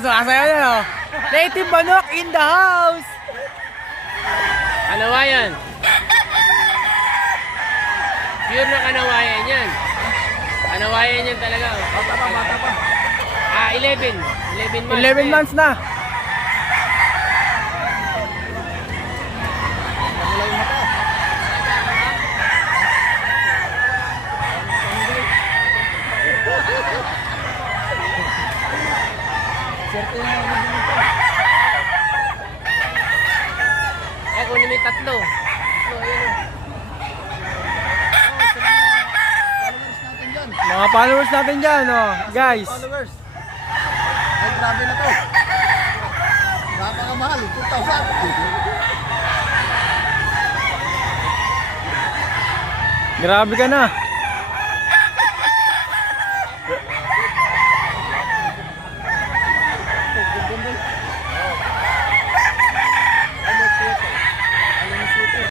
sumasayaw na, oh. Native manok in the house. Kanawayan. Pure na kanawayan yan. Kanawayan yan talaga. Bata pa. 11. 11 months. 11 months na. Wala yung mata. Swerte na ako dito. Kunin mo yung tatlo. Mga followers natin dyan, oh. Guys. Followers. Ay, grabe na to. Napakamahal, 2,000. Grabe ka na.